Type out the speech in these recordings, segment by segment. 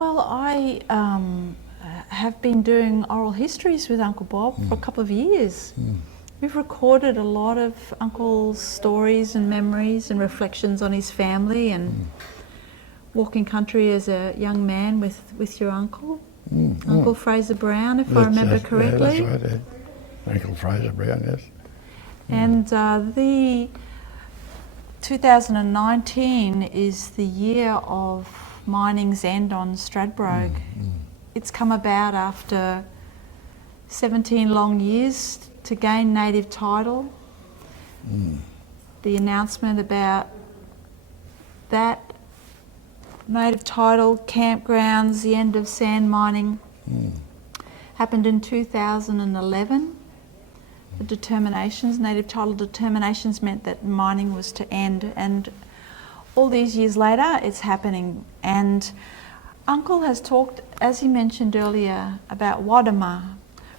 Well, I have been doing oral histories with Uncle Bob for a couple of years. We've recorded a lot of Uncle's stories and memories and reflections on his family and walking country as a young man with your uncle, Uncle Fraser Brown, if I remember correctly. Yeah, that's right, yeah. Uncle Fraser Brown, yes. And the 2019 is the year of mining's end on Stradbroke. It's come about after 17 long years to gain native title. The announcement about that native title, campgrounds, the end of sand mining happened in 2011. The determinations, native title determinations, meant that mining was to end, and all these years later it's happening. And Uncle has talked, as he mentioned earlier, about Wadama,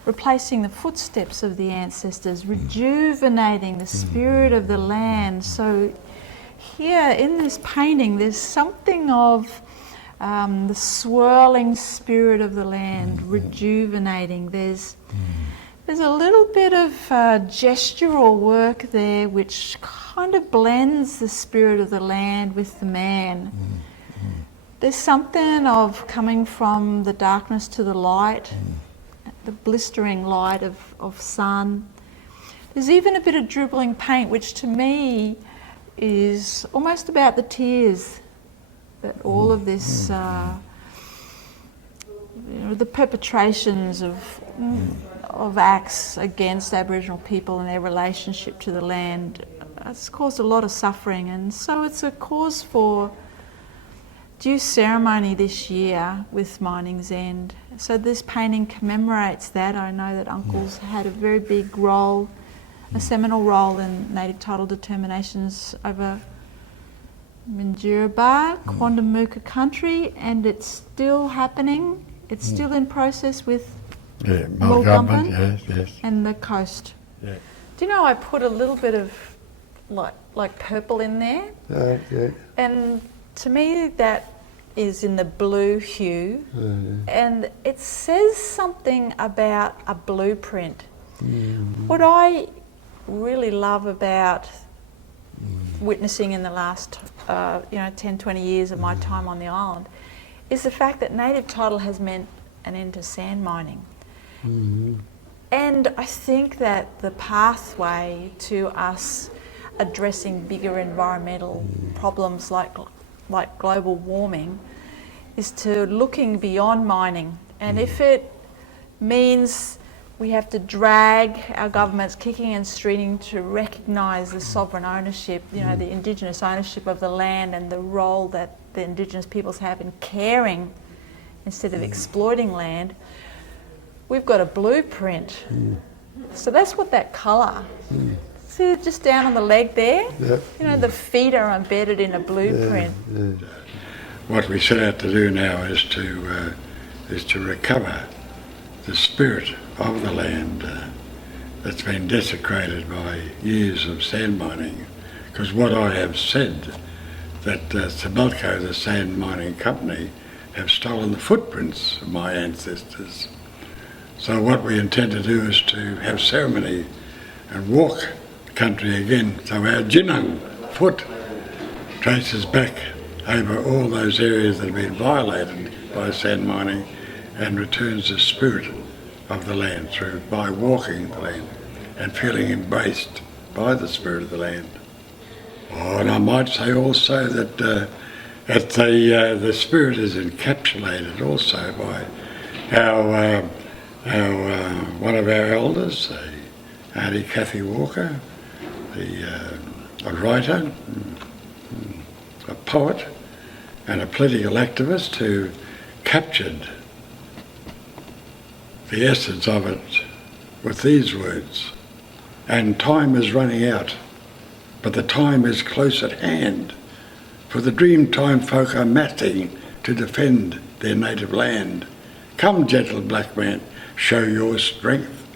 replacing the footsteps of the ancestors, rejuvenating the spirit of the land. So here in this painting there's something of the swirling spirit of the land, rejuvenating. There's a little bit of gestural work there which kind of blends the spirit of the land with the man. There's something of coming from the darkness to the light, the blistering light of sun. There's even a bit of dribbling paint, which to me is almost about the tears that all of this, the perpetrations of acts against Aboriginal people and their relationship to the land, it's caused a lot of suffering. And so it's a cause for due ceremony this year with mining's end. So this painting commemorates that. I know that Uncle's had a very big role, a seminal role in native title determinations over Minjerribah, Quandamooka country, and it's still happening. It's still in process with Mulgumpen, yes. and the coast. Yeah. Do you know I put a little bit of like purple in there? Yeah. And to me that is in the blue hue, and it says something about a blueprint. What I really love about witnessing in the last 10, 20 years of my time on the island is the fact that native title has meant an end to sand mining. And I think that the pathway to us addressing bigger environmental problems like global warming is to looking beyond mining. And if it means we have to drag our governments kicking and screaming to recognise the sovereign ownership, the Indigenous ownership of the land and the role that the Indigenous peoples have in caring instead of exploiting land, we've got a blueprint. So that's what that colour, see just down on the leg there? The feet are embedded in a blueprint. What we set out to do now is to recover the spirit of the land that's been desecrated by years of sand mining. Because what I have said, that Sabalco, the sand mining company, have stolen the footprints of my ancestors. So what we intend to do is to have ceremony and walk the country again, so our Jinnung foot traces back over all those areas that have been violated by sand mining and returns the spirit of the land by walking the land and feeling embraced by the spirit of the land. And I might say also that the spirit is encapsulated also by our one of our elders, Auntie Cathy Walker, a writer, a poet and a political activist who captured the essence of it with these words: "And time is running out, but the time is close at hand, for the Dreamtime folk are massing to defend their native land. Come, gentle black man, show your strength.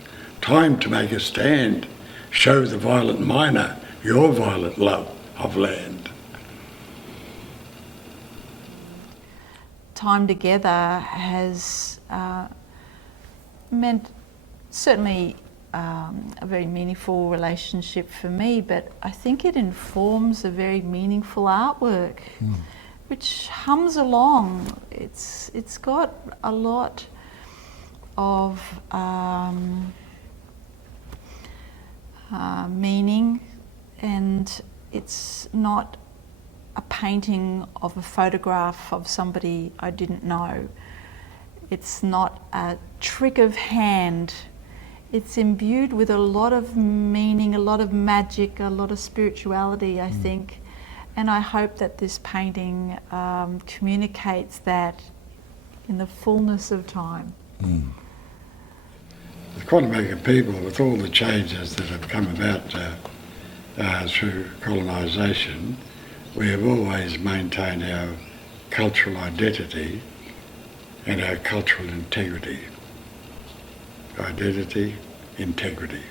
Time to make a stand. Show the violent miner your violent love of land." time together has meant certainly a very meaningful relationship for me, but I think it informs a very meaningful artwork, which hums along. It's got a lot of meaning, and it's not a painting of a photograph of somebody I didn't know. It's not a trick of hand. It's imbued with a lot of meaning, a lot of magic, a lot of spirituality, I think. And I hope that this painting communicates that in the fullness of time. The Quandamanga people, with all the changes that have come about through colonisation, we have always maintained our cultural identity and our cultural integrity. Identity, integrity.